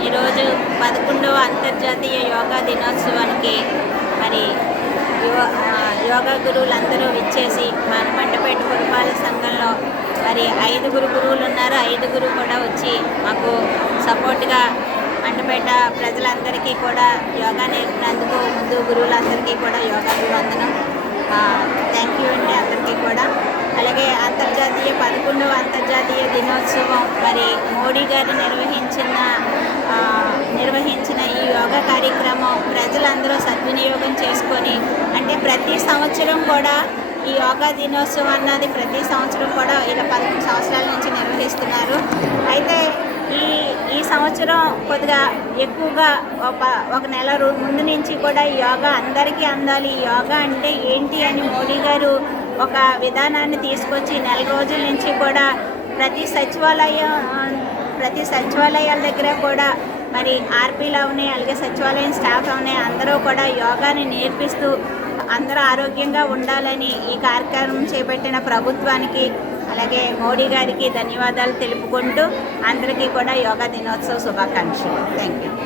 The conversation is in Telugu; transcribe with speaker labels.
Speaker 1: ఈరోజు పదకొండవ అంతర్జాతీయ యోగా దినోత్సవానికి మరి యో- యోగా గురువులందరూ ఇచ్చేసి మన మండపేట పురపాలక సంఘంలో మరి ఐదుగురు గురువులు ఉన్నారు. ఐదుగురు కూడా వచ్చి మాకు సపోర్ట్గా మండపేట ప్రజలందరికీ కూడా యోగా నేర్పినందుకు ముందు గురువులందరికీ కూడా యోగా గురువు అందనం యూ అండి అందరికీ కూడా అలాగే అంతర్జాతీయ పదకొండవ అంతర్జాతీయ దినోత్సవం. మరి మోడీ గారు నిర్వహించిన నిర్వహించిన ఈ యోగా కార్యక్రమం ప్రజలందరూ సద్వినియోగం చేసుకొని అంటే ప్రతి సంవత్సరం కూడా ఈ యోగా దినోత్సవం అన్నది ప్రతి సంవత్సరం కూడా ఇలా పదకొండు సంవత్సరాల నుంచి నిర్వహిస్తున్నారు. అయితే ఈ ఈ సంవత్సరం కొద్దిగా ఎక్కువగా ఒక ఒక నెల ముందు నుంచి కూడా యోగా అందరికీ అందాలి. యోగా అంటే ఏంటి అని మోడీ గారు ఒక విధానాన్ని తీసుకొచ్చి నెల రోజుల నుంచి కూడా ప్రతి సచివాలయం ప్రతి సచివాలయాల దగ్గర కూడా మరి ఆర్పీలు ఉన్నాయి అలాగే సచివాలయం స్టాఫ్ ఉన్నాయి అందరూ కూడా యోగాని నేర్పిస్తూ అందరూ ఆరోగ్యంగా ఉండాలని ఈ కార్యక్రమం చేపట్టిన ప్రభుత్వానికి అలాగే మోడీ గారికి ధన్యవాదాలు తెలుపుకుంటూ అందరికీ కూడా యోగా దినోత్సవ శుభాకాంక్షలు. Thank you